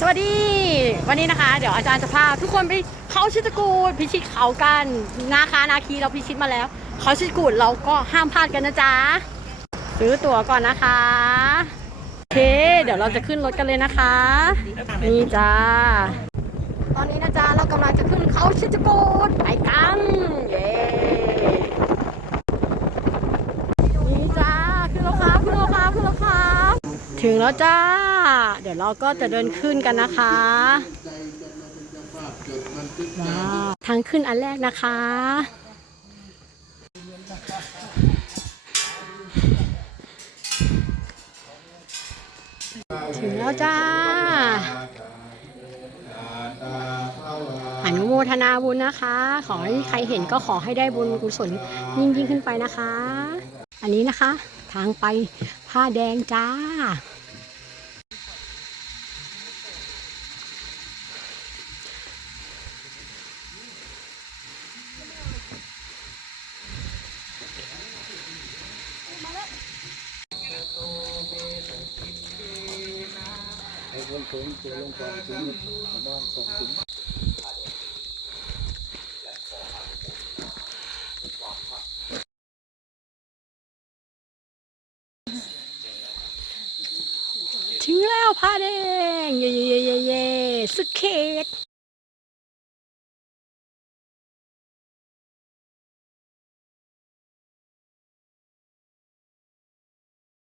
สวัสดีวันนี้นะคะ เดี๋ยวอาจารย์จะพาทุกคนไปเขาชิตกูดพิชิตเขากันนาคานาคีเราพิชิตมาแล้ว เขาชิตกูดเราก็ห้ามพลาดกันนะจ๊ะซื้อตั๋วก่อนนะคะโอเค เดี๋ยวเราจะขึ้นรถกันเลยนะคะ นี่จ้าตอนนี้นะจ๊ะเรากำลังจะขึ้นเขาชิตกูดไปกันเย้นี่จ้าขึ้นแล้วครับขึ้นแล้วครับขึ้นแล้วครับ ถึงแล้วจ้า เดี๋ยวเราก็จะเดินขึ้นกันนะคะว้าวทางขึ้นอันแรกนะคะ ถึงแล้วจ้าอนุโมทนาบุญนะคะ ขอให้ใครเห็นก็ขอให้ได้บุญกุศลยิ่งยิ่งขึ้นไปนะคะ อันนี้นะคะ ทางไปผ้าแดงจ้า ถึงแล้วผ้าแดงเย่เย่เย่เย่สเขต